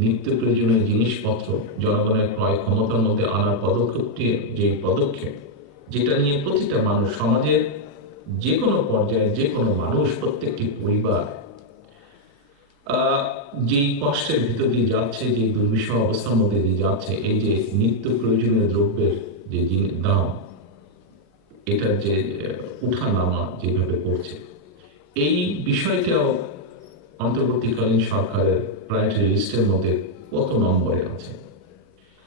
নিত্য প্রয়োজনীয় জিনিসপত্র জনগণের ক্রয় ক্ষমতার মধ্যে আনার পদক্ষেপটি, যে পদক্ষেপ যেটা নিয়ে প্রতিটা মানুষ, সমাজের যে কোনো পর্যায়ে যে কোনো মানুষ, প্রত্যেকটি পরিবার যেই কষ্টের ভিতর দিয়ে যাচ্ছে, যে দুর্বিষহ অবস্থার মধ্যে দিয়ে যাচ্ছে, এই যে নিত্য প্রয়োজনীয় দ্রব্যের যে দাম, এটার যে উঠা নামা যেভাবে করছে, এই বিষয়টাও অন্তর্বর্তীকালীন সরকারের প্রায়োরিটি লিস্টের মধ্যে কত নম্বরে আছে।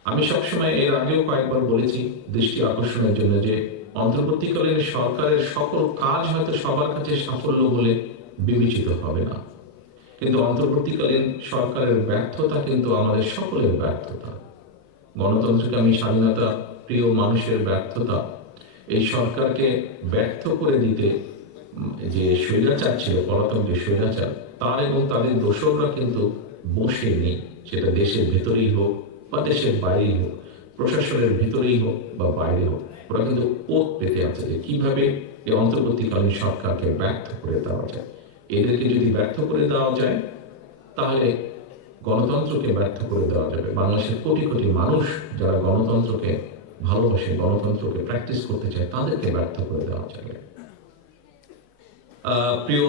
আমি সবসময় এর আগেও কয়েকবার বলেছি দৃষ্টি আকর্ষণের জন্য যে অন্তর্বর্তীকালীন সরকারের সকল কাজ হয়তো সবার কাছে সাফল্য বলে বিবেচিত হবে না, কিন্তু অন্তর্বর্তীকালীন সরকারের ব্যর্থতা কিন্তু আমাদের সকলের ব্যর্থতা। গণতন্ত্রকামী স্বাধীনতা প্রিয় মানুষের ব্যর্থতা। এই সরকারকে ব্যর্থ করে দিতে যে স্বৈরাচার ছিল, পলাতক যে স্বৈরাচার, তার এবং তাদের দোসররা কিন্তু বসে নেই। সেটা দেশের ভেতরেই হোক বা দেশের বাইরেই হোক, প্রশাসনের ভেতরেই হোক বা বাইরে হোক, ওরা কিন্তু ওত পেতে আছে যে কিভাবে এই অন্তর্বর্তীকালীন সরকারকে ব্যর্থ করে দেওয়া যায়। এদেরকে যদি ব্যর্থ করে দেওয়া যায়, তাহলে গণতন্ত্রকে ব্যর্থ করে দেওয়া যাবে। বাংলাদেশের কোটি কোটি মানুষ যারা গণতন্ত্রকে ভালোবাসে, গণতন্ত্রকে প্র্যাকটিস করতে চায়, তাদেরকে ব্যর্থ করে দেওয়া যাবে। প্রিয়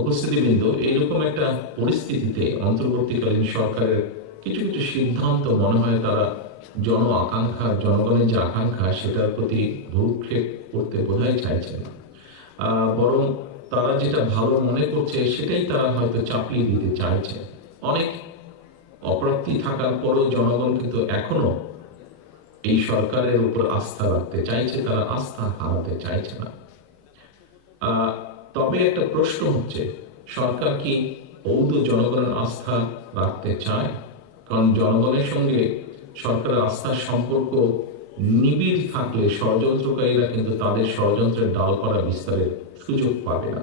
উপস্থিতিবৃন্দ, এইরকম একটা পরিস্থিতিতে অন্তর্বর্তীকালীন সরকারের কিছু কিছু সিদ্ধান্ত মনে হয় তারা জন আকাঙ্ক্ষা, জনগণের যে আকাঙ্ক্ষা, সেটার প্রতি ভ্রূক্ষেপ করতে বোধহয় চাইছে না। বরং তারা যেটা ভালো মনে করছে সেটাই তারা হয়তো চাপিয়ে দিতে চাইছে। অনেক অপ্রাপ্তি থাকার পরেও জনগণ কিন্তু এখনো এই সরকারের উপর আস্থা রাখতে চাইছে, তারা আস্থা হারাতে চাইছে না। তবে একটা প্রশ্ন হচ্ছে, সরকার কি বৌদ্ধ জনগণের আস্থা রাখতে চায়? কারণ জনগণের সঙ্গে সরকারের আস্থার সম্পর্ক নিবিড় থাকলে ষড়যন্ত্রকারীরা কিন্তু তাদের ষড়যন্ত্রের ডালপালা বিস্তারের সুযোগ পাবে না।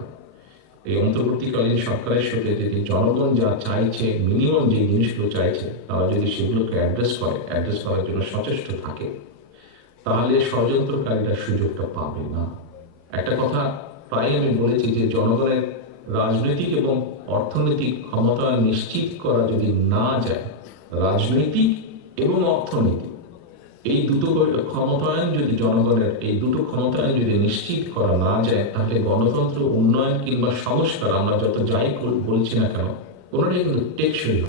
এই অন্তর্বর্তীকালীন সরকারের সাথে যদি জনগণ যা চাইছে, মিনিমাম যে জিনিসগুলো চাইছে, তারা যদি সেগুলোকে অ্যাড্রেস করার জন্য সচেষ্ট থাকে, তাহলে ষড়যন্ত্রকারীরা সুযোগটা পাবে না। একটা কথা প্রায় আমি বলেছি যে জনগণের রাজনৈতিক এবং অর্থনৈতিক ক্ষমতা নিশ্চিত করা যদি না যায়, রাজনৈতিক এবং অর্থনৈতিক এই দুটো ক্ষমতায়ন যদি জনগণের, এই দুটো ক্ষমতায়ন যদি নিশ্চিত করা না যায়, তাহলে গণতন্ত্র উন্নয়ন কিংবা সংস্কার আমরা যত যাই বলছি না কেন, কোনোটাই কিন্তু টেকসই